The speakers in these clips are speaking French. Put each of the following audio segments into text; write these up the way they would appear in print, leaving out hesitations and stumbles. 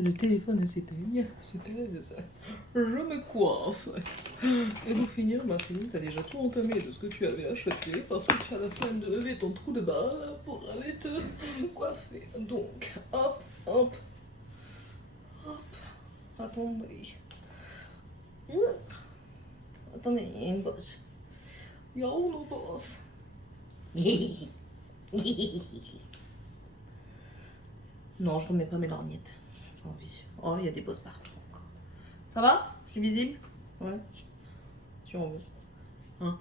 le téléphone s'éteigne, je me coiffe. Et pour finir, Martine, t'as déjà tout entamé de ce que tu avais acheté parce que tu as la flemme de lever ton trou de balle pour aller te coiffer. Donc, hop, hop, hop, attendez. Attendez, il y a une bosse. Il y a une bosse. Non, je remets pas mes lorgnettes. J'ai envie. Oh, il y a des bosses partout encore. Ça va? Je suis visible? Ouais. Tu en veux? Hein?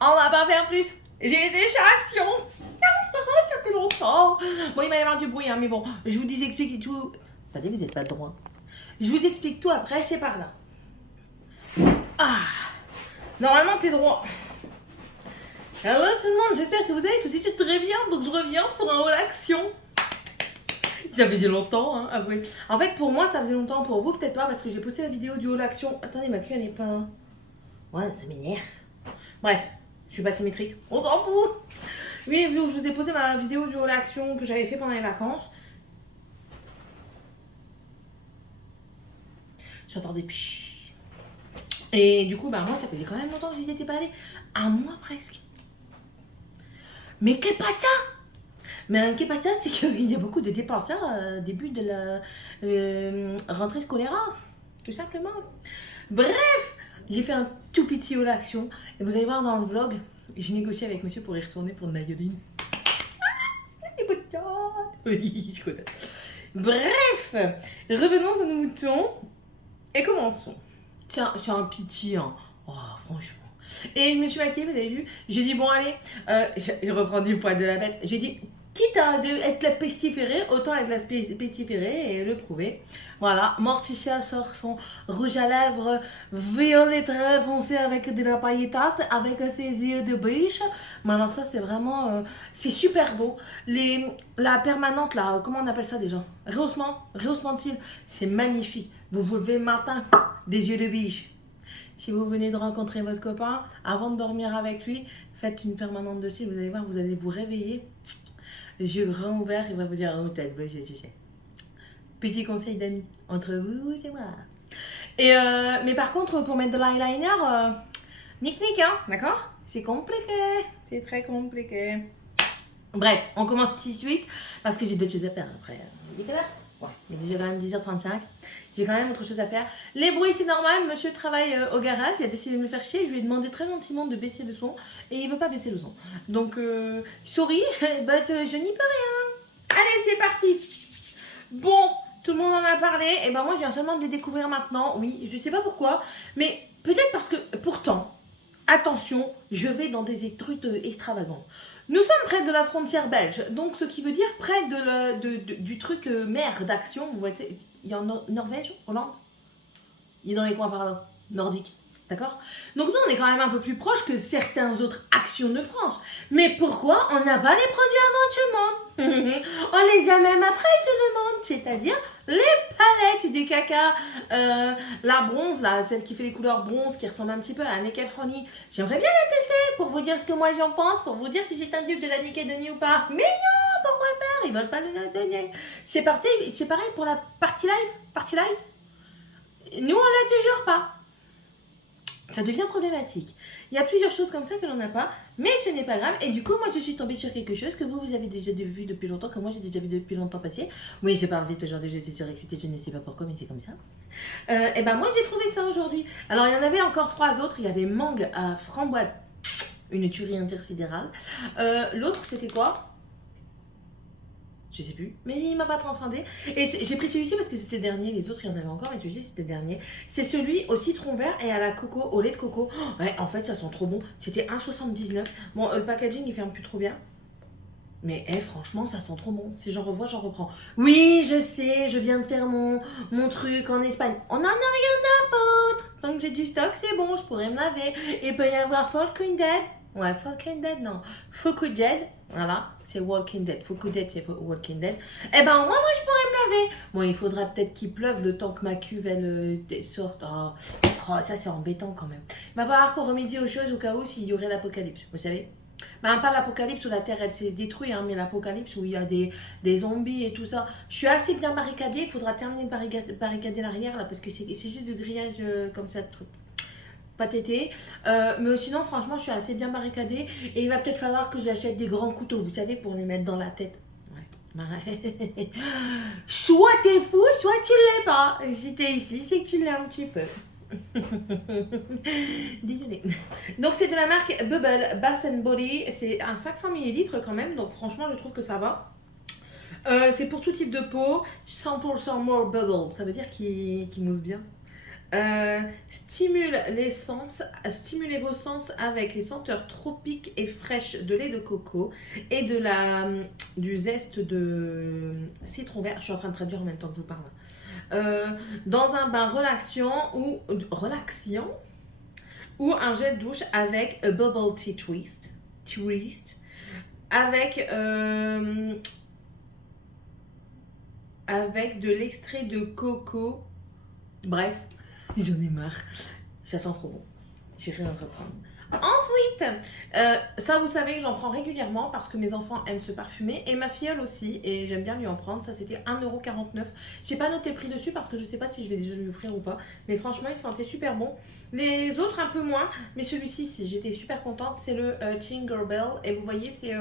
On va pas faire plus. J'ai déjà action. Ça fait longtemps. Bon, il va y avoir du bruit, hein, mais bon, je vous explique tout. Attendez, vous n'êtes pas droit. Je vous explique tout après, c'est par là. Ah. Normalement, t'es droit. Hello tout le monde, j'espère que vous allez tous études très bien. Donc je reviens pour un haul action. Ça faisait longtemps, hein, avouez. En fait, pour moi, ça faisait longtemps. Pour vous, peut-être pas, parce que j'ai posté la vidéo du haul action. Attendez, ma queue, elle est pas... Ouais, ça m'énerve. Bref, je suis pas symétrique. On s'en fout. Oui, je vous ai posé ma vidéo du haul action que j'avais fait pendant les vacances. J'entends des piches. Et du coup, bah moi, ça faisait quand même longtemps que j'y étais pas allée. Un mois presque. Mais qu'est-ce pas ça? Mais qu'est-ce pas ça, c'est qu'il y a beaucoup de dépenses début de la rentrée scolaire, tout simplement. Bref, j'ai fait un tout petit haul action. Et vous allez voir dans le vlog, j'ai négocié avec monsieur pour y retourner pour Nayoline. Oui, je connais. Bref, revenons à nos moutons et commençons. Tiens, c'est un pitié, hein. Oh, franchement. Et je me suis maquillée, vous avez vu. J'ai dit, bon, allez, je reprends du poil de la bête. J'ai dit, quitte à être la pestiférée, autant être la pestiférée et le prouver. Voilà, Morticia sort son rouge à lèvres violet très foncé avec de la paillettasse, avec ses yeux de biche. Mais alors ça, c'est vraiment... c'est super beau. La permanente, là, comment on appelle ça déjà? Rehaussement de cils, c'est magnifique. Vous vous levez le matin, des yeux de biche. Si vous venez de rencontrer votre copain, avant de dormir avec lui, faites une permanente de cils, vous allez voir, vous allez vous réveiller. Les yeux grands ouverts, il va vous dire, oh, t'as le beau jeu, tu sais. Petit conseil d'amis, entre vous et moi. Et mais par contre, pour mettre de l'eyeliner, nique, hein, d'accord? C'est compliqué, c'est très compliqué. Bref, on commence tout de suite, parce que j'ai d'autres choses à faire après. Il est quelle heure? Ouais, il est déjà quand même 10h35. J'ai quand même autre chose à faire. Les bruits, c'est normal. Monsieur travaille au garage. Il a décidé de me faire chier. Je lui ai demandé très gentiment de baisser le son. Et il veut pas baisser le son. Donc, sorry, but je n'y peux rien. Allez, c'est parti. Bon, tout le monde en a parlé. Et ben moi, je viens seulement de les découvrir maintenant. Oui, je sais pas pourquoi. Mais peut-être parce que, pourtant, attention, je vais dans des trucs extravagants. Nous sommes près de la frontière belge, donc ce qui veut dire près du truc mer d'action. Vous voyez, il y a en Norvège, Hollande, il est dans les coins par là, nordiques, d'accord? Donc nous, on est quand même un peu plus proche que certains autres actions de France. Mais pourquoi on n'a pas les produits avant tout le monde? On les a même après tout le monde, c'est-à-dire les palettes du caca, la bronze, là, celle qui fait les couleurs bronze, qui ressemble un petit peu à la Naked Honey. J'aimerais bien la tester pour vous dire ce que moi j'en pense, pour vous dire si c'est un dupe de la Naked Honey ou pas. Mais non, pourquoi faire? Ils veulent pas nous la donner. C'est pareil pour la Party Light. Nous, on l'a toujours pas. Ça devient problématique. Il y a plusieurs choses comme ça que l'on n'a pas, mais ce n'est pas grave. Et du coup, moi, je suis tombée sur quelque chose que vous avez déjà vu depuis longtemps, que moi, j'ai déjà vu depuis longtemps passer. Oui, je parle vite aujourd'hui, je suis surexcitée, je ne sais pas pourquoi, mais c'est comme ça. Et ben moi, j'ai trouvé ça aujourd'hui. Alors, il y en avait encore 3 autres. Il y avait mangue à framboise, une tuerie intersidérale. L'autre, c'était quoi? Je sais plus, mais il m'a pas transcendé. Et j'ai pris celui-ci parce que c'était le dernier. Les autres, il y en avait encore, mais celui-ci, c'était le dernier. C'est celui au citron vert et à la coco, au lait de coco. Oh, ouais, en fait, ça sent trop bon. C'était 1,79. Bon, le packaging, il ferme plus trop bien. Mais franchement, ça sent trop bon. Si j'en revois, j'en reprends. Oui, je sais, je viens de faire mon truc en Espagne. On en a rien à foutre. Tant que j'ai du stock, c'est bon, je pourrais me laver. Il peut y avoir Walking Dead. Ouais, Walking Dead, non. Fuku Dead. Voilà, c'est Walking Dead. Fuku Dead, c'est Walking Dead. Eh ben, moi, je pourrais me laver. Bon, il faudra peut-être qu'il pleuve le temps que ma cuve, elle sorte. Oh, ça, c'est embêtant quand même. Il va falloir qu'on remédie aux choses au cas où s'il y aurait l'apocalypse. Vous savez? Ben, pas l'apocalypse où la Terre elle s'est détruite, hein, mais l'apocalypse où il y a des zombies et tout ça. Je suis assez bien barricadée, il faudra terminer de barricader l'arrière là parce que c'est juste du grillage comme ça, pas tété. Mais sinon, franchement, je suis assez bien barricadée et il va peut-être falloir que j'achète des grands couteaux, vous savez, pour les mettre dans la tête. Ouais. Soit t'es fou, soit tu l'es pas. Si t'es ici, c'est que tu l'es un petit peu. Désolée. Donc c'est de la marque Bubble Bath and Body. C'est un 500 millilitres quand même. Donc franchement, je trouve que ça va. C'est pour tout type de peau. 100% more bubble. Ça veut dire qu'il mousse bien. Stimulez vos sens avec les senteurs tropiques et fraîches de lait de coco et du zeste de citron vert. Je suis en train de traduire en même temps que je vous parle. Dans un bain relaxant ou un gel douche avec a bubble tea twist avec de l'extrait de coco. Bref, j'en ai marre. Ça sent trop bon. J'irai en reprendre. Ensuite, ça vous savez que j'en prends régulièrement parce que mes enfants aiment se parfumer et ma filleule aussi et j'aime bien lui en prendre. Ça c'était 1,49€. J'ai pas noté le prix dessus parce que je sais pas si je vais déjà lui offrir ou pas. Mais franchement il sentait super bon. Les autres un peu moins, mais celui-ci si j'étais super contente. C'est le Tinkerbell et vous voyez c'est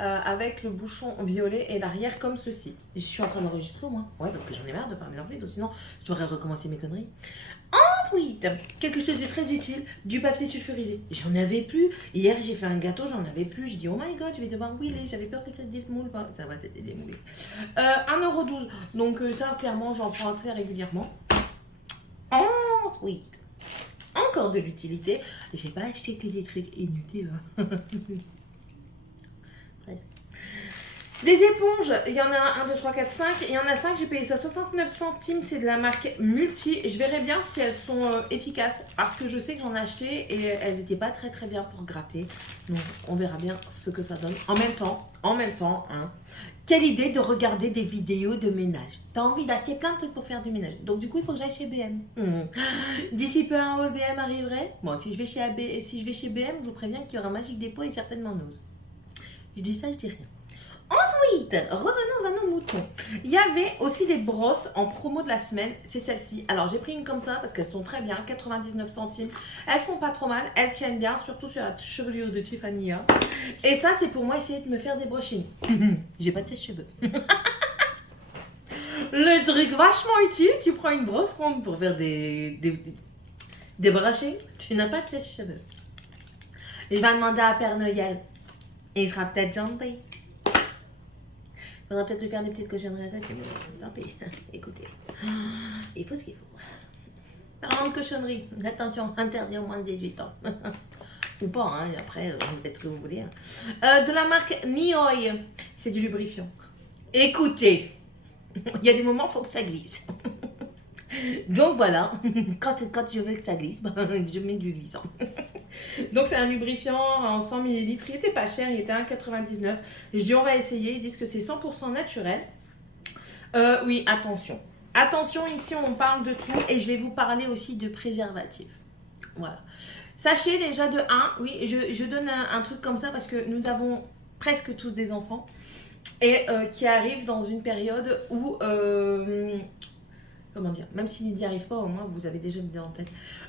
avec le bouchon violet et l'arrière comme ceci. Je suis en train d'enregistrer au moins. Ouais parce que j'en ai marre de parler d'enfants sinon je devrais recommencer mes conneries. Ensuite, quelque chose de très utile, du papier sulfurisé. J'en avais plus. Hier, j'ai fait un gâteau, j'en avais plus. Je dis, oh my god, je vais devoir mouler. J'avais peur que ça se démoule pas. Ça va, ça s'est démoulé. 1,12€. Donc, ça, clairement, j'en prends très régulièrement. Ensuite, encore de l'utilité. J'ai pas acheté que des trucs inutiles. Presque. Des éponges, il y en a 1, 2, 3, 4, 5. Il y en a 5, j'ai payé ça 69 centimes. C'est de la marque Multi. Je verrai bien si elles sont efficaces. Parce que je sais que j'en ai acheté et elles n'étaient pas très très bien pour gratter. Donc on verra bien ce que ça donne. En même temps, hein, quelle idée de regarder des vidéos de ménage. T'as envie d'acheter plein de trucs pour faire du ménage. Donc du coup, il faut que j'aille chez BM. D'ici peu, un haul BM arriverait. Bon, si je vais chez BM, je vous préviens qu'il y aura un Magique Dépôt et certainement Nose. Je dis ça, je dis rien. Ensuite, revenons à nos moutons. Il y avait aussi des brosses en promo de la semaine, c'est celle-ci. Alors j'ai pris une comme ça parce qu'elles sont très bien, 99 centimes. Elles font pas trop mal, elles tiennent bien, surtout sur la chevelure de Tiffany. Et ça c'est pour moi essayer de me faire des brushings. J'ai pas de sèche-cheveux. Le truc vachement utile, tu prends une brosse ronde pour faire des brushings, tu n'as pas de sèche-cheveux. Je vais demander à Père Noël. Et il sera peut-être gentil. Il faudra peut-être lui faire des petites cochonneries à côté, mais tant pis. Écoutez, il faut ce qu'il faut. Parlant de cochonneries, attention, interdit au moins de 18 ans. Ou pas, hein, et après, vous faites ce que vous voulez. Hein. De la marque Nioi, c'est du lubrifiant. Écoutez, il y a des moments, il faut que ça glisse. Donc voilà, quand je veux que ça glisse, je mets du glissant. Donc c'est un lubrifiant en 100 ml, il était pas cher, il était à 1,99€. Je dis on va essayer, ils disent que c'est 100% naturel. Oui, attention. Attention, ici on parle de tout et je vais vous parler aussi de préservatifs. Voilà. Sachez déjà de 1, oui, je donne un truc comme ça parce que nous avons presque tous des enfants et qui arrivent dans une période où... comment dire, même s'ils n'y arrivent pas, au moins vous avez déjà l'idée en tête.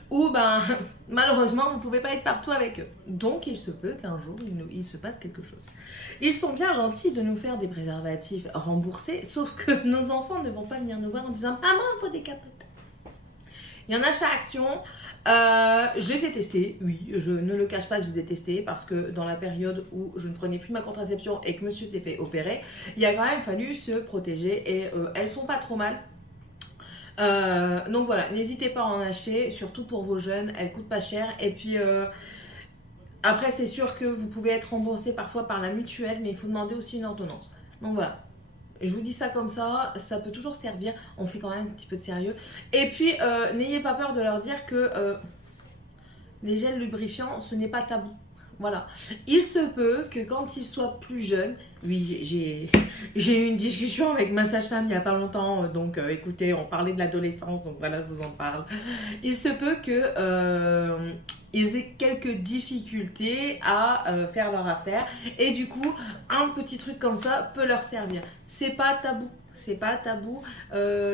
Ou ben, malheureusement, vous ne pouvez pas être partout avec eux. Donc, il se peut qu'un jour, il se passe quelque chose. Ils sont bien gentils de nous faire des préservatifs remboursés, sauf que nos enfants ne vont pas venir nous voir en disant « Maman, il faut des capotes ». Il y en a chez Action. Je les ai testés, oui, je ne le cache pas que je les ai testés parce que dans la période où je ne prenais plus ma contraception et que monsieur s'est fait opérer, il a quand même fallu se protéger et elles sont pas trop mal. Donc voilà, n'hésitez pas à en acheter, surtout pour vos jeunes, elles coûtent pas cher. Et puis après, c'est sûr que vous pouvez être remboursé parfois par la mutuelle, mais il faut demander aussi une ordonnance. Donc voilà, je vous dis ça comme ça peut toujours servir. On fait quand même un petit peu de sérieux. Et puis, n'ayez pas peur de leur dire que les gels lubrifiants, ce n'est pas tabou. Voilà. Il se peut que quand ils soient plus jeunes, oui, j'ai eu une discussion avec ma sage-femme il n'y a pas longtemps, donc écoutez, on parlait de l'adolescence, donc voilà, je vous en parle. Il se peut que ils aient quelques difficultés à faire leur affaire. Et du coup, un petit truc comme ça peut leur servir. C'est pas tabou. C'est pas tabou.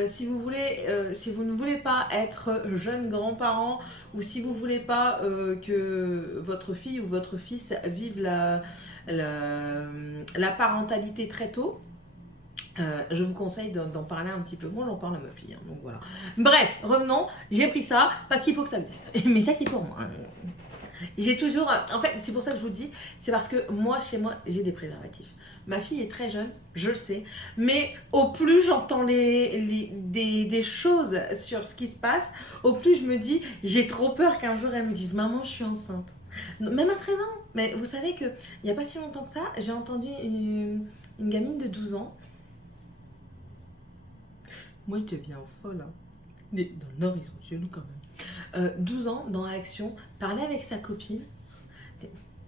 Si vous ne voulez pas être jeune grand-parent ou si vous voulez pas que votre fille ou votre fils vive la parentalité très tôt, je vous conseille d'en parler un petit peu. Moi, j'en parle à ma fille, hein, donc voilà. Bref, revenons. J'ai pris ça parce qu'il faut que ça existe. Mais ça, c'est pour moi. J'ai toujours... En fait, c'est pour ça que je vous dis, c'est parce que moi, chez moi, j'ai des préservatifs. Ma fille est très jeune, je le sais, mais au plus j'entends des choses sur ce qui se passe, au plus je me dis, j'ai trop peur qu'un jour elle me dise, maman, je suis enceinte. Même à 13 ans. Mais vous savez qu'il n'y a pas si longtemps que ça, j'ai entendu une gamine de 12 ans. Moi, je deviens folle. Hein. Mais dans le Nord, ils sont chelous quand même. 12 ans, dans Action, parler avec sa copine.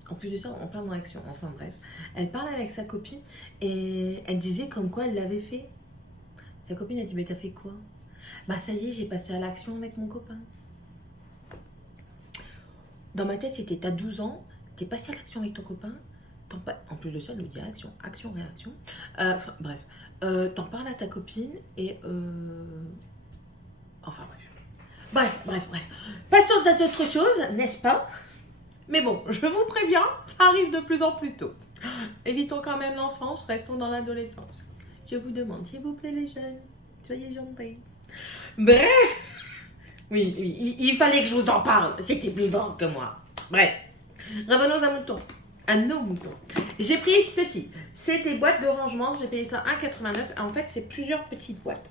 En plus de ça, en plein dans Action. Enfin bref. Elle parlait avec sa copine et elle disait comme quoi elle l'avait fait. Sa copine a dit, mais t'as fait quoi? Bah ça y est, j'ai passé à l'action avec mon copain. Dans ma tête, c'était t'as 12 ans, t'es passé à l'action avec ton copain. En plus de ça, elle nous dit action, action, réaction. Enfin bref. T'en parles à ta copine et... Enfin bref. Passons à autre chose, n'est-ce pas? Mais bon, je vous préviens, ça arrive de plus en plus tôt. Évitons quand même l'enfance, restons dans l'adolescence. Je vous demande, s'il vous plaît les jeunes, soyez gentils. Bref, oui, il fallait que je vous en parle, c'était plus fort que moi. Bref, revenons à nos moutons. J'ai pris ceci, c'est des boîtes de rangement, j'ai payé ça 1,89. En fait, c'est plusieurs petites boîtes.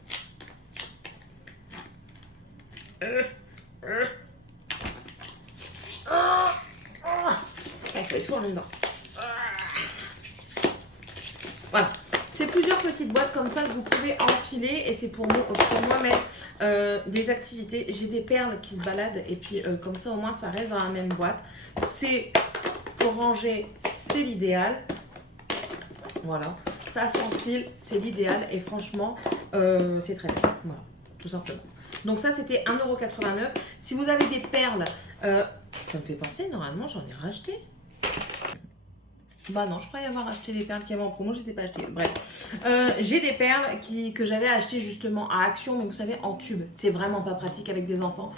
Il faut être fort là-dedans. Voilà. C'est plusieurs petites boîtes comme ça que vous pouvez empiler et c'est pour moi mettre des activités. J'ai des perles qui se baladent et puis comme ça au moins ça reste dans la même boîte. C'est pour ranger, c'est l'idéal. Voilà. Ça s'empile, c'est l'idéal et franchement c'est très bien. Voilà, tout simplement. Donc ça c'était 1,89 €. Si vous avez des perles, ça me fait penser, normalement j'en ai racheté. Bah non, je croyais avoir acheté les perles qui avaient en promo, je ne les ai pas achetées. Bref, j'ai des perles que j'avais achetées justement à Action, mais vous savez, en tube. C'est vraiment pas pratique avec des enfants.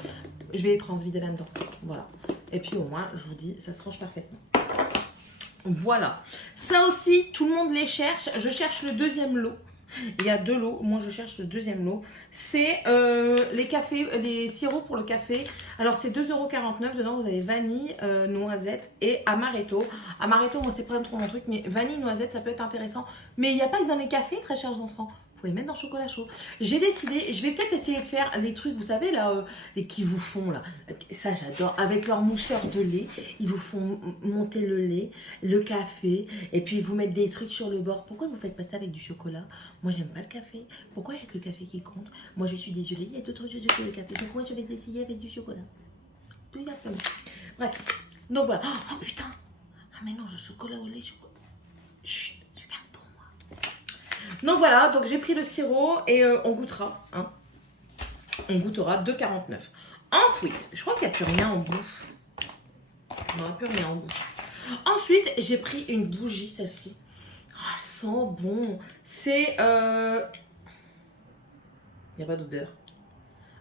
Je vais les transvider là-dedans. Voilà. Et puis au moins, je vous dis, ça se range parfaitement. Voilà. Ça aussi, tout le monde les cherche. Je cherche le deuxième lot. Il y a 2 lots, moi je cherche le deuxième lot. C'est les sirops pour le café. Alors c'est 2,49 €. Dedans vous avez vanille, noisette et amaretto. Amaretto, moi c'est pas trop mon truc, mais vanille, noisette ça peut être intéressant. Mais il n'y a pas que dans les cafés, très chers enfants. Vous pouvez mettre dans le chocolat chaud. J'ai décidé, je vais peut-être essayer de faire les trucs, vous savez là, les qui vous font là. Ça j'adore, avec leur mousseur de lait. Ils vous font monter le lait, le café, et puis ils vous mettent des trucs sur le bord. Pourquoi vous faites pas ça avec du chocolat? Moi j'aime pas le café. Pourquoi il n'y a que le café qui compte? Moi je suis désolée, il y a d'autres choses que le café. Donc moi je vais essayer avec du chocolat. Tout simplement. Bref, donc voilà. Oh putain! Ah mais non, le chocolat au lait, chocolat. Chut, je garde pour moi. Donc voilà, donc j'ai pris le sirop et on goûtera. Hein. On goûtera 2,49 €. Ensuite, je crois qu'il n'y a plus rien en bouffe. Il n'y aura plus rien en bouffe. Ensuite, j'ai pris une bougie, celle-ci. Oh, elle sent bon. C'est... Il n'y a pas d'odeur.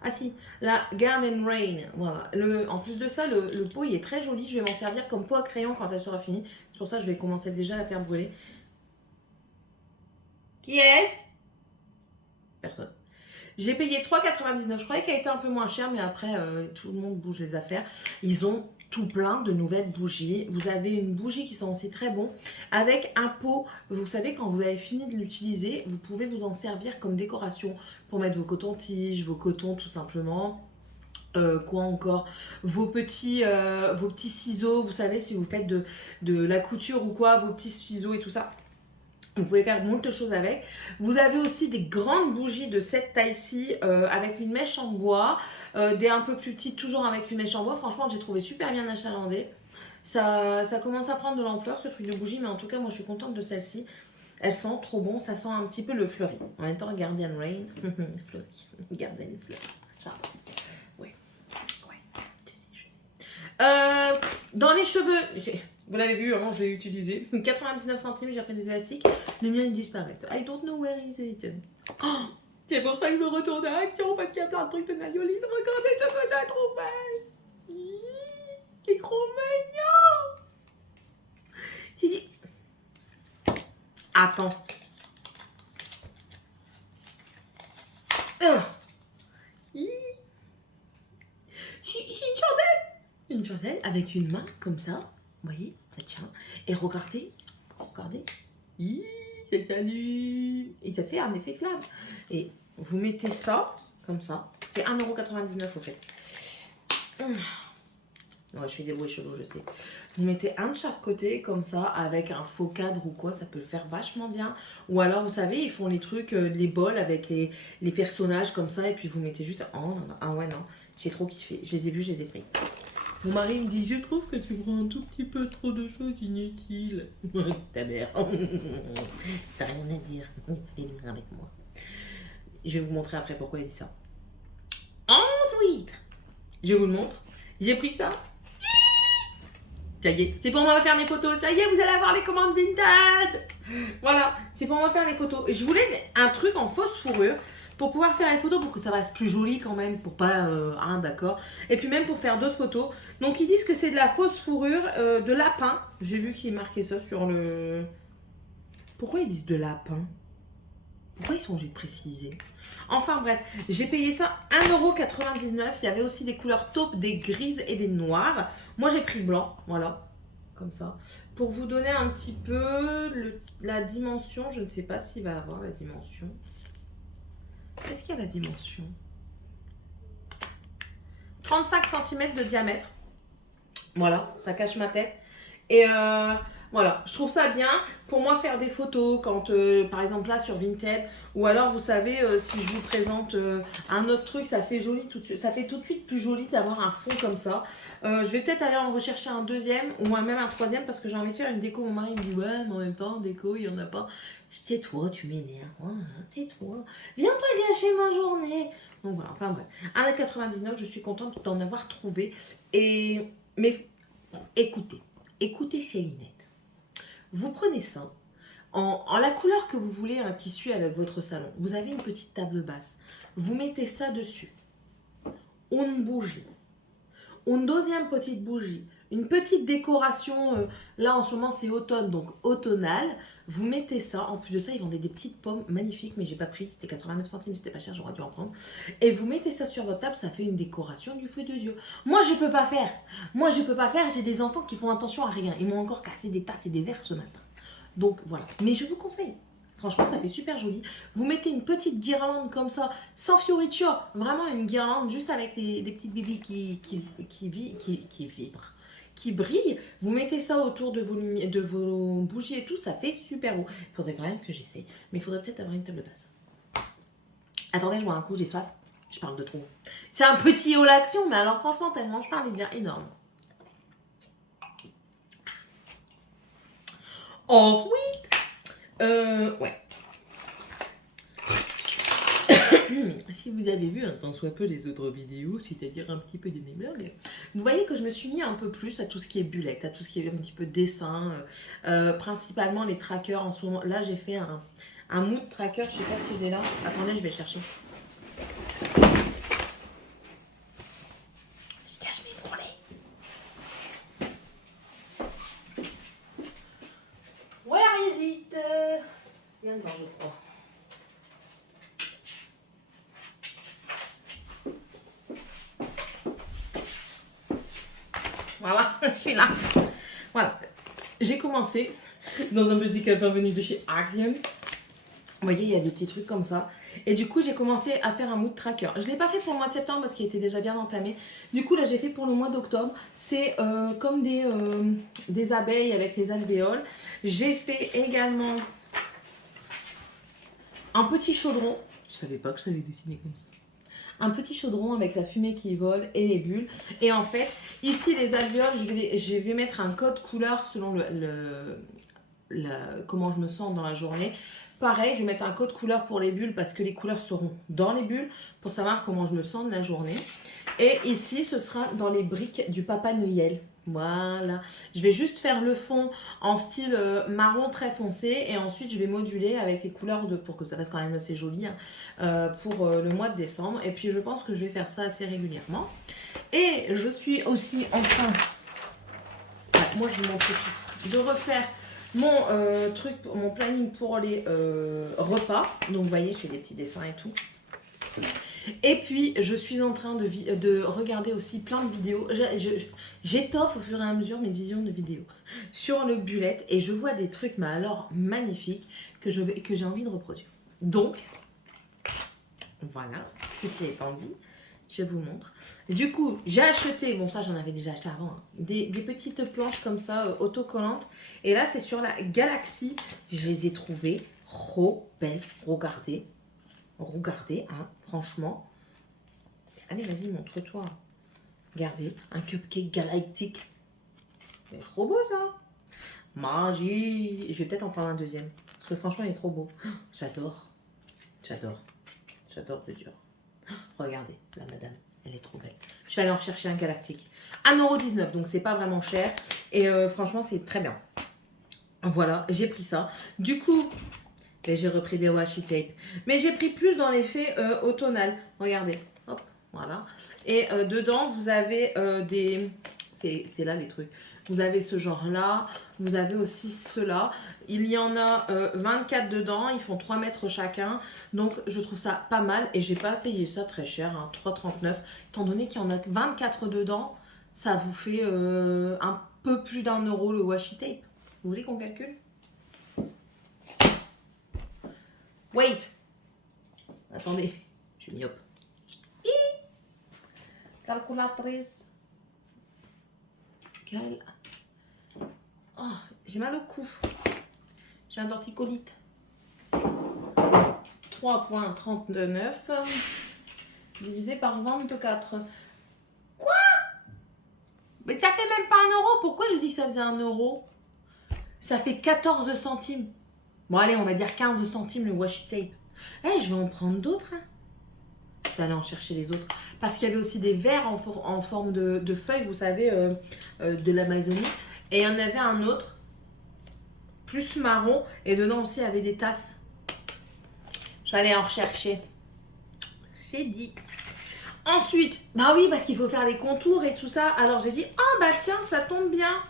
Ah si, la Garden Rain. Voilà. En plus de ça, le pot, il est très joli. Je vais m'en servir comme pot à crayon quand elle sera finie. C'est pour ça que je vais commencer déjà à la faire brûler. Qui est-ce? Personne. J'ai payé 3,99 €. Je croyais qu'elle était un peu moins chère, mais après, tout le monde bouge les affaires. Ils ont tout plein de nouvelles bougies. Vous avez une bougie qui sent aussi très bon, avec un pot. Vous savez, quand vous avez fini de l'utiliser, vous pouvez vous en servir comme décoration pour mettre vos cotons-tiges, vos cotons tout simplement. Quoi encore, vos petits ciseaux, vous savez, si vous faites de la couture ou quoi, vos petits ciseaux et tout ça. Vous pouvez faire beaucoup de choses avec. Vous avez aussi des grandes bougies de cette taille-ci avec une mèche en bois. Des un peu plus petites, toujours avec une mèche en bois. Franchement, j'ai trouvé super bien achalandé. Ça commence à prendre de l'ampleur, ce truc de bougie. Mais en tout cas, moi, je suis contente de celle-ci. Elle sent trop bon. Ça sent un petit peu le fleuri. En même temps, Garden Rain. Fleuri. Garden Fleuri. Oui. Je sais. Dans les cheveux, vous l'avez vu, hein, je l'ai utilisé. 99 centimes, j'ai pris des élastiques. Les miens, ils disparaissent. I don't know where is it. Oh, c'est pour ça que je me retourne à Action, parce qu'il y a plein de trucs de Nayoline. Regardez ce que j'ai trouvé. C'est trop mignon. J'ai dit... Attends. C'est une chandelle. Une chandelle avec une main comme ça. Vous voyez, ça tient. Et regardez. Regardez. Ça s'allume. Et ça fait un effet flamme. Et vous mettez ça comme ça. C'est 1,99 € au fait. Ouais, je fais des bruits chelous, je sais. Vous mettez un de chaque côté, comme ça, avec un faux cadre ou quoi, ça peut le faire vachement bien. Ou alors, vous savez, ils font les trucs, les bols avec les personnages comme ça, et puis vous mettez juste... Oh non, non, ah ouais, non, j'ai trop kiffé. Je les ai vus, je les ai pris. Mon mari me dit, je trouve que tu prends un tout petit peu trop de choses inutiles. Ta mère. T'as rien à dire. Allez venir avec moi. Je vais vous montrer après pourquoi il dit ça. Ensuite, je vous le montre. J'ai pris ça. Ça y est, c'est pour moi faire mes photos. Ça y est, vous allez avoir les commandes vintage. Voilà, c'est pour moi faire les photos. Je voulais un truc en fausse fourrure pour pouvoir faire les photos pour que ça reste plus joli quand même, pour pas... d'accord. Et puis même pour faire d'autres photos. Donc ils disent que c'est de la fausse fourrure de lapin. J'ai vu qu'ils marquaient ça sur le... Pourquoi ils disent de lapin? Pourquoi ils sont obligés de préciser? Enfin bref, j'ai payé ça 1,99 €. Il y avait aussi des couleurs taupe, des grises et des noires. Moi j'ai pris blanc, voilà, comme ça. Pour vous donner un petit peu la dimension, je ne sais pas s'il va avoir la dimension. Est-ce qu'il y a la dimension? 35 cm de diamètre. Voilà, ça cache ma tête. Et voilà, je trouve ça bien pour moi faire des photos quand, par exemple là sur Vinted, ou alors vous savez, si je vous présente un autre truc, ça fait joli tout de suite, ça fait tout de suite plus joli d'avoir un fond comme ça. Je vais peut-être aller en rechercher un deuxième ou même un troisième parce que j'ai envie de faire une déco. Mon mari me dit ouais, mais en même temps, déco, il n'y en a pas. Je dis tais-toi, tu m'énerves, hein, tais-toi, viens pas gâcher ma journée. Donc voilà, enfin bref, 1,99 €, je suis contente d'en avoir trouvé. Mais écoutez Célinette. Vous prenez ça, en la couleur que vous voulez, un tissu avec votre salon. Vous avez une petite table basse. Vous mettez ça dessus. Une bougie. Une deuxième petite bougie. Une petite décoration. Là, en ce moment, c'est automne, donc automnale. Vous mettez ça. En plus de ça, ils vendaient des petites pommes magnifiques, mais j'ai pas pris. C'était 89 centimes, c'était pas cher, j'aurais dû en prendre. Et vous mettez ça sur votre table, ça fait une décoration du feu de Dieu. Moi, je peux pas faire. J'ai des enfants qui font attention à rien. Ils m'ont encore cassé des tasses et des verres ce matin. Donc voilà, mais je vous conseille. Franchement, ça fait super joli. Vous mettez une petite guirlande comme ça, sans fioriture. Vraiment une guirlande juste avec des petites bébés qui vibrent, qui brillent. Vous mettez ça autour de vos bougies et tout. Ça fait super beau. Il faudrait quand même que j'essaye. Mais il faudrait peut-être avoir une table basse. Attendez, je bois un coup, j'ai soif. Je parle de trop. C'est un petit haul action, mais alors franchement, tellement je parle, il devient énorme. Ensuite, ouais. Si vous avez vu un tant soit peu les autres vidéos, c'est-à-dire un petit peu de mes vlogs, vous voyez que je me suis mis un peu plus à tout ce qui est bullet, à tout ce qui est un petit peu dessin, principalement les trackers en ce moment. Là, j'ai fait un mood tracker, je sais pas si il est là. Attendez, je vais le chercher. Je cache mes bourrelets. Where is it? Il y a dedans, je crois. Voilà, je suis là. Voilà. J'ai commencé dans un petit calepin venu de chez Action. Vous voyez, il y a des petits trucs comme ça. Et du coup, j'ai commencé à faire un mood tracker. Je ne l'ai pas fait pour le mois de septembre parce qu'il était déjà bien entamé. Du coup, là, j'ai fait pour le mois d'octobre. C'est comme des abeilles avec les alvéoles. J'ai fait également un petit chaudron. Je ne savais pas que je savais dessiner comme ça. Un petit chaudron avec la fumée qui vole et les bulles. Et en fait, ici, les alvéoles, je vais mettre un code couleur selon comment je me sens dans la journée. Pareil, je vais mettre un code couleur pour les bulles parce que les couleurs seront dans les bulles pour savoir comment je me sens de la journée. Et ici, ce sera dans les briques du Papa Noël. Voilà. Je vais juste faire le fond en style marron très foncé et ensuite je vais moduler avec les couleurs pour que ça reste quand même assez joli hein, pour le mois de décembre. Et puis je pense que je vais faire ça assez régulièrement. Et je suis aussi en train, moi je vous montre tout, de refaire mon mon planning pour les repas. Donc vous voyez, je fais des petits dessins et tout. Et puis, je suis en train de regarder aussi plein de vidéos. J'étoffe au fur et à mesure mes visions de vidéos sur le bullet et je vois des trucs, mais alors magnifiques, que j'ai envie de reproduire. Donc, voilà, ceci étant dit, je vous montre. Du coup, j'ai acheté, bon ça j'en avais déjà acheté avant, hein, des petites planches comme ça, autocollantes. Et là, c'est sur la Galaxy. Je les ai trouvées trop belles. Regardez, hein, franchement. Allez, vas-y, montre-toi. Regardez, un cupcake galactique. C'est trop beau, ça. Magie. Je vais peut-être en prendre un deuxième. Parce que franchement, il est trop beau. J'adore. J'adore de Dior. Regardez, la madame, elle est trop belle. Je vais aller en chercher un galactique. 1,19 €, donc c'est pas vraiment cher. Et franchement, c'est très bien. Voilà, j'ai pris ça. Du coup... Et j'ai repris des washi tape. Mais j'ai pris plus dans l'effet automnal. Regardez. Hop, voilà. Et dedans, vous avez des... C'est là les trucs. Vous avez ce genre-là. Vous avez aussi ceux-là. Il y en a 24 dedans. Ils font 3 mètres chacun. Donc, je trouve ça pas mal. Et j'ai pas payé ça très cher. Hein, 3,39 €. Étant donné qu'il y en a 24 dedans, ça vous fait un peu plus d'1 € le washi tape. Vous voulez qu'on calcule ? Wait. Attendez, je suis myope. Calculatrice. Oh, j'ai mal au cou. J'ai un torticolite. 3,39 divisé par 24. Quoi? Mais ça fait même pas 1 €. Pourquoi je dis que ça faisait 1 €? Ça fait 14 centimes. Bon, allez, on va dire 15 centimes le washi tape. Eh, je vais en prendre d'autres. Hein. Je vais aller en chercher les autres. Parce qu'il y avait aussi des verres en forme de feuilles, vous savez, de l'Amazonie. Et il y en avait un autre, plus marron. Et dedans aussi, il y avait des tasses. Je vais aller en rechercher. C'est dit. Ensuite, bah oui, parce qu'il faut faire les contours et tout ça. Alors, j'ai dit, oh bah tiens, ça tombe bien.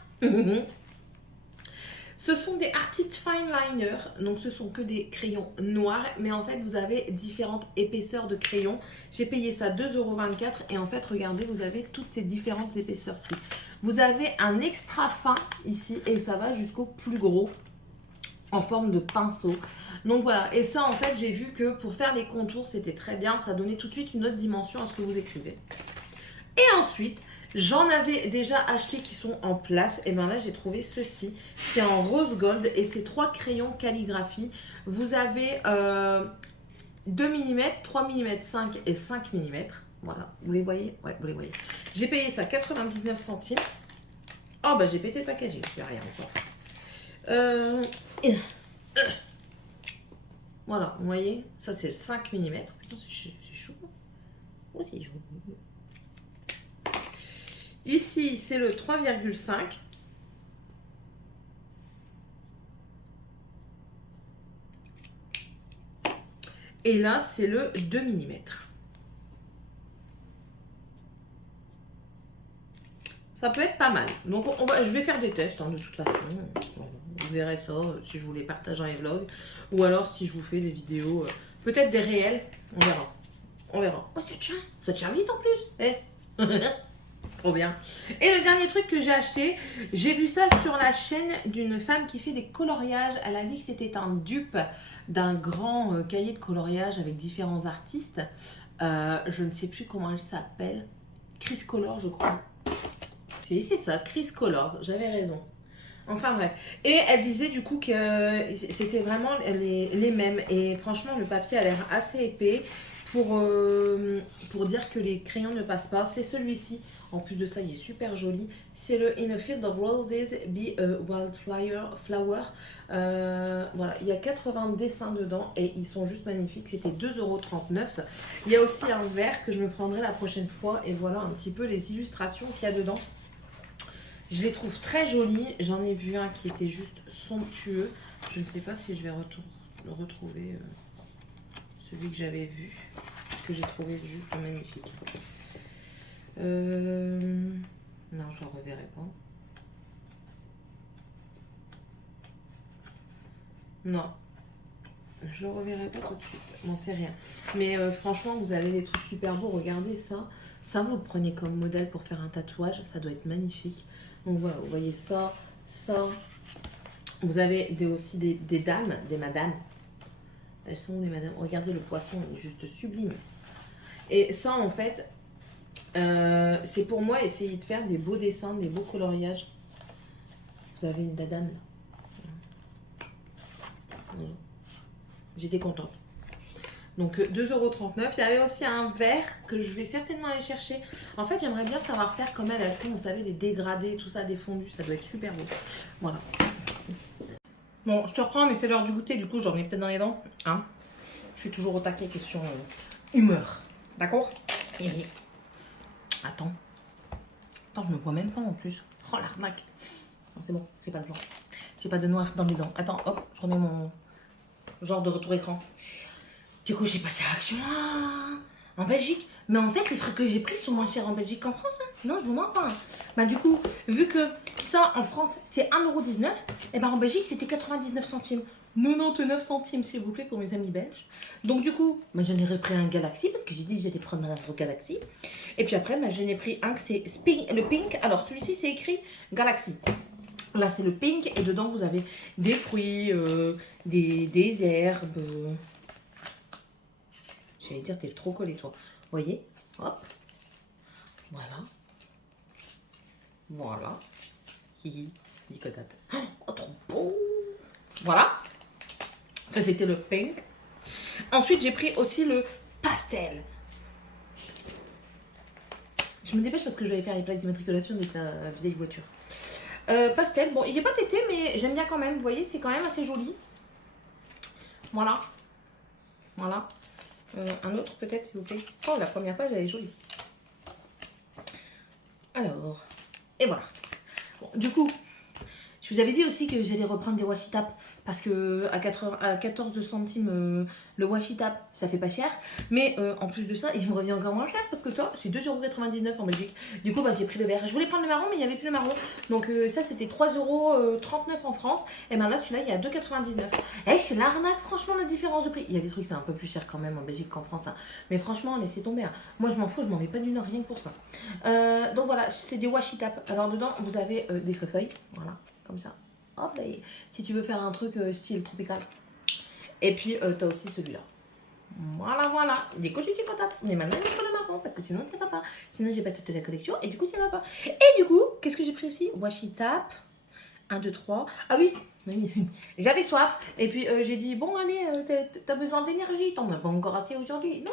Ce sont des Artist Fine Liner, donc ce sont que des crayons noirs, mais en fait vous avez différentes épaisseurs de crayons. J'ai payé ça 2,24 € et en fait regardez, vous avez toutes ces différentes épaisseurs-ci. Vous avez un extra fin ici et ça va jusqu'au plus gros en forme de pinceau. Donc voilà, et ça en fait j'ai vu que pour faire les contours c'était très bien, ça donnait tout de suite une autre dimension à ce que vous écrivez. Et ensuite... J'en avais déjà acheté qui sont en place. Et bien là, j'ai trouvé ceci. C'est en rose gold et c'est 3 crayons calligraphie. Vous avez 2 mm, 3 mm, 5 et 5 mm. Voilà, vous les voyez? Ouais, vous les voyez. J'ai payé ça 99 centimes. Oh, bah j'ai pété le packaging. C'est rien, on s'en fout. Voilà, vous voyez? Ça, c'est le 5 mm. Putain, c'est chaud. Oh, c'est joli. Ici, c'est le 3,5. Et là, c'est le 2 mm. Ça peut être pas mal. Donc, je vais faire des tests, hein, de toute façon. Vous verrez ça si je vous les partage dans les vlogs. Ou alors si je vous fais des vidéos, peut-être des réels. On verra. On verra. Oh, ça tient vite en plus. Eh. Trop bien. Et le dernier truc que j'ai acheté, j'ai vu ça sur la chaîne d'une femme qui fait des coloriages. Elle a dit que c'était un dupe d'un grand cahier de coloriage avec différents artistes. Je ne sais plus comment elle s'appelle. Chris Color, je crois. C'est ça, Chris Colors. J'avais raison. Enfin bref. Et elle disait du coup que c'était vraiment les mêmes. Et franchement, le papier a l'air assez épais. pour dire que les crayons ne passent pas. C'est celui-ci. En plus de ça, il est super joli. C'est le In a Field of Roses, Be a Wildflower. Voilà, il y a 80 dessins dedans et ils sont juste magnifiques. C'était 2,39 €. Il y a aussi un vert que je me prendrai la prochaine fois. Et voilà un petit peu les illustrations qu'il y a dedans. Je les trouve très jolis. J'en ai vu un qui était juste somptueux. Je ne sais pas si je vais retrouver celui que j'avais vu, que j'ai trouvé juste magnifique. Non, je ne le reverrai pas. Non, je le reverrai pas tout de suite. Bon, c'est rien. Mais franchement, vous avez des trucs super beaux. Regardez ça. Ça, vous le prenez comme modèle pour faire un tatouage. Ça doit être magnifique. Donc voilà, vous voyez ça, ça. Vous avez aussi des dames, des madames. Elles sont où les madames? Regardez, le poisson, il est juste sublime. Et ça, en fait, c'est pour moi essayer de faire des beaux dessins, des beaux coloriages. Vous avez une dame là. Voilà. J'étais contente. Donc 2,39 €. Il y avait aussi un vert que je vais certainement aller chercher. En fait, j'aimerais bien savoir faire comme elles font, vous savez, des dégradés, tout ça, des fondus. Ça doit être super beau. Voilà. Bon, je te reprends, mais c'est l'heure du goûter. Du coup, j'en ai peut-être dans les dents. Hein, je suis toujours au taquet, question humeur. D'accord? Attends. Attends, je me vois même pas en plus. Oh, l'arnaque. C'est bon, j'ai pas de blanc. J'ai pas de noir dans mes dents. Attends, hop, je remets mon genre de retour écran. Du coup, j'ai passé à Action en Belgique. Mais en fait, les trucs que j'ai pris sont moins chers en Belgique qu'en France. Hein. Non, je vous mens pas. Bah, du coup, vu que ça, en France, c'est 1,19 €, et ben en Belgique, c'était 99 centimes. 99 centimes, s'il vous plaît, pour mes amis belges. Donc, du coup, bah, j'en ai repris un Galaxy, parce que j'ai dit que j'allais prendre un autre Galaxy. Et puis après, bah, j'en ai pris un que c'est le Pink. Alors, celui-ci, c'est écrit Galaxy. Là, c'est le Pink, et dedans, vous avez des fruits, des herbes. J'allais dire, t'es trop collé, toi. Vous voyez? Hop. Voilà. Voilà. Hihi. Nicotate. Oh, trop beau. Voilà. Ça, c'était le pink. Ensuite, j'ai pris aussi le pastel. Je me dépêche parce que je vais aller faire les plaques d'immatriculation de sa vieille voiture. Pastel. Bon, il n'est pas tété, mais j'aime bien quand même. Vous voyez, c'est quand même assez joli. Voilà. Voilà. Un autre peut-être, s'il vous plaît. Oh, la première page, elle est jolie. Alors, et voilà. Bon, du coup, je vous avais dit aussi que j'allais reprendre des washi tap parce que à 14 centimes le washi tap, ça fait pas cher. Mais en plus de ça, il me revient encore moins cher parce que toi, c'est 2,99 € en Belgique. Du coup, bah, j'ai pris le vert. Je voulais prendre le marron, mais il n'y avait plus le marron. Donc ça, c'était 3,39 € en France. Et ben là, celui-là, il y a 2,99 €. Eh, c'est l'arnaque, franchement, la différence de prix. Il y a des trucs, c'est un peu plus cher quand même en Belgique qu'en France. Hein. Mais franchement, laissez tomber. Hein. Moi, je m'en fous, je m'en vais pas d'une heure rien que pour ça. Donc voilà, c'est des washi tap. Alors dedans, vous avez des feuilles. Voilà. Comme ça. Hop là. Si tu veux faire un truc style tropical. Et puis, tu as aussi celui-là. Voilà, voilà. Des couches de contente. Mais maintenant, il faut le marron parce que sinon, c'est pas. Sinon, j'ai pas toute la collection et du coup, c'est pas. Et du coup, qu'est-ce que j'ai pris aussi? Washi tap. 1, 2, 3. Ah oui, j'avais soif. Et puis, j'ai dit, bon, allez, t'as besoin d'énergie. T'en as pas encore assez aujourd'hui. Non,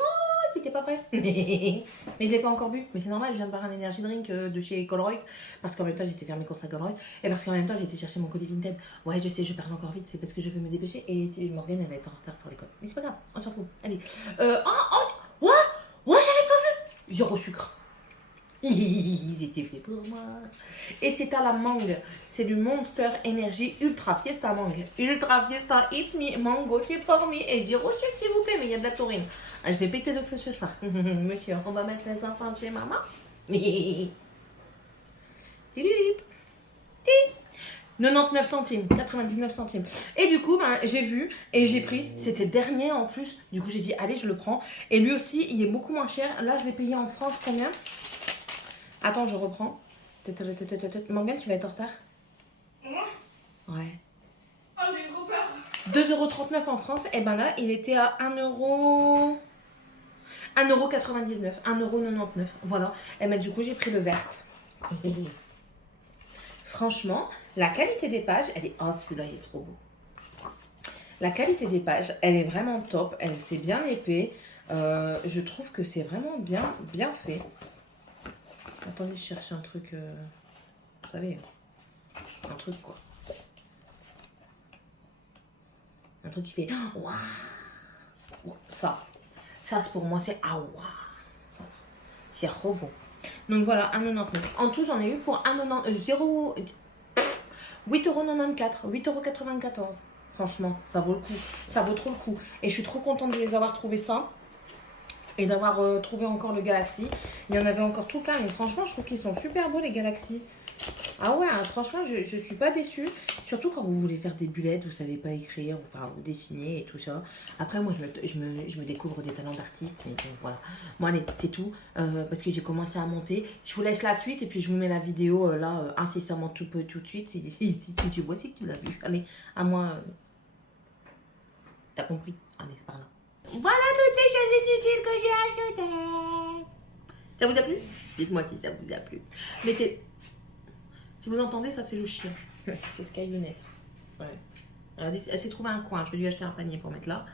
c'était pas prêt. Mais je l'ai pas encore bu. Mais c'est normal, je viens de boire un energy drink de chez Colruyt. Parce qu'en même temps, j'étais faire mes courses à Colruyt. Et parce qu'en même temps, j'ai été chercher mon colis Vinted. Ouais, je sais, je parle encore vite. C'est parce que je veux me dépêcher. Et Morgane, elle va être en retard pour l'école. Mais c'est pas grave, on s'en fout. Allez. Ouais, j'avais pas vu. Zéro sucre. Ils étaient faits pour moi. Et c'est à la mangue. C'est du Monster Energy Ultra Fiesta Mangue. Ultra Fiesta It's Me Mango, c'est pour me. Et zéro sucre, s'il vous plaît, mais il y a de la taurine. Ah, je vais péter le feu sur ça. Monsieur, on va mettre les enfants de chez maman. 99 centimes, 99 centimes. Et du coup, ben, j'ai vu et j'ai pris. C'était le dernier en plus. Du coup, j'ai dit, allez, je le prends. Et lui aussi, il est beaucoup moins cher. Là, je vais payer en France combien? Attends, je reprends. Morgane, tu vas être en retard? Ouais. Oh, j'ai trop peur. 2,39 € en France. Et ben là, il était à 1,99 €. 1,99 €. Voilà. Et ben du coup, j'ai pris le vert. Franchement, la qualité des pages, elle est... Oh, celui-là, il est trop beau. La qualité des pages, elle est vraiment top. C'est bien épais. Je trouve que c'est vraiment bien fait. Attendez, je cherche un truc, vous savez, un truc quoi. Un truc qui fait waouh. Ça pour moi c'est ah waouh. Ça, c'est trop bon. Donc voilà, 1,99. En tout, j'en ai eu pour 8,94 8,94 €. Franchement, ça vaut le coup. Ça vaut trop le coup. Et je suis trop contente de les avoir trouvés ça. Et d'avoir trouvé encore le Galaxy. Il y en avait encore tout plein. Mais franchement, je trouve qu'ils sont super beaux, les Galaxy. Ah ouais, hein, franchement, je suis pas déçue. Surtout quand vous voulez faire des bullettes, vous savez pas écrire, enfin, vous dessiner et tout ça. Après, moi, je me découvre des talents d'artiste. Mais bon, voilà. Moi, allez, c'est tout. Parce que j'ai commencé à monter. Je vous laisse la suite et puis je vous mets la vidéo là, incessamment tout de suite. Si tu vois, c'est que tu l'as vu. Allez, à moi. T'as compris? Allez, c'est par là. Voilà toutes les choses inutiles que j'ai ajoutées. Ça vous a plu? Dites-moi si ça vous a plu. Mettez... Si vous entendez, ça c'est le chien. C'est Skylunet. Ouais. Elle s'est trouvée un coin. Je vais lui acheter un panier pour mettre là.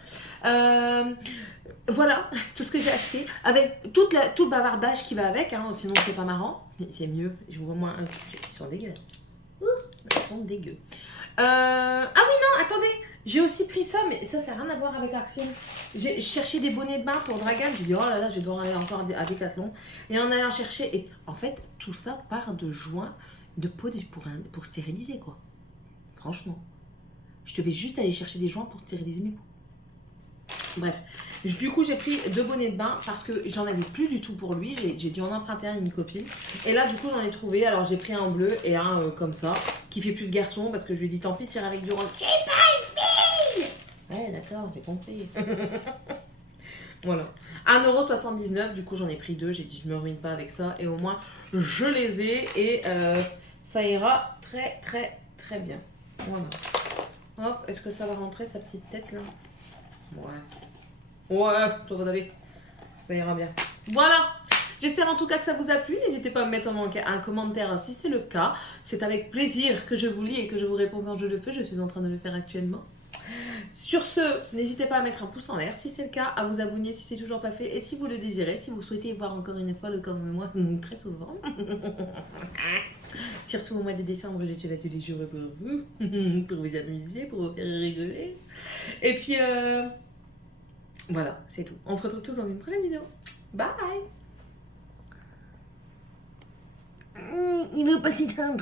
Voilà tout ce que j'ai acheté. Avec tout le bavardage qui va avec. Hein, sinon, c'est pas marrant. Mais c'est mieux. Je vous vois moins. Ils sont dégueulasses. Ils sont dégueux. Ah oui, non, attendez. J'ai aussi pris ça, mais ça n'a rien à voir avec Action. J'ai cherché des bonnets de bain pour Dragan. J'ai dit, oh là là, je vais devoir aller encore à Decathlon. Et en allant chercher. Et en fait, tout ça part de joints de peau pour stériliser, quoi. Franchement. Je devais juste aller chercher des joints pour stériliser mes peaux. Bref. Du coup, j'ai pris 2 bonnets de bain parce que j'en avais plus du tout pour lui. J'ai dû en emprunter un à une copine. Et là, du coup, j'en ai trouvé. Alors, j'ai pris un en bleu et un comme ça, qui fait plus garçon parce que je lui ai dit, tant pis, tire avec du rose. C'est pas une fille! Ouais, d'accord, j'ai compris. Voilà. 1,79 €. Du coup, j'en ai pris 2. J'ai dit, je me ruine pas avec ça. Et au moins, je les ai. Et ça ira très, très, très bien. Voilà. Hop, est-ce que ça va rentrer sa petite tête là? Ouais. Ouais, ça va aller. Ça ira bien. Voilà. J'espère en tout cas que ça vous a plu. N'hésitez pas à me mettre un commentaire si c'est le cas. C'est avec plaisir que je vous lis et que je vous réponds quand je le peux. Je suis en train de le faire actuellement. Sur ce, n'hésitez pas à mettre un pouce en l'air si c'est le cas, à vous abonner si c'est toujours pas fait et si vous le désirez, si vous souhaitez voir encore une fois le comme moi très souvent. Surtout au mois de décembre, je suis là tous les jours pour vous, pour vous amuser, pour vous faire rigoler. Et puis voilà, c'est tout. On se retrouve tous dans une prochaine vidéo. Bye. Il veut pas s'éteindre.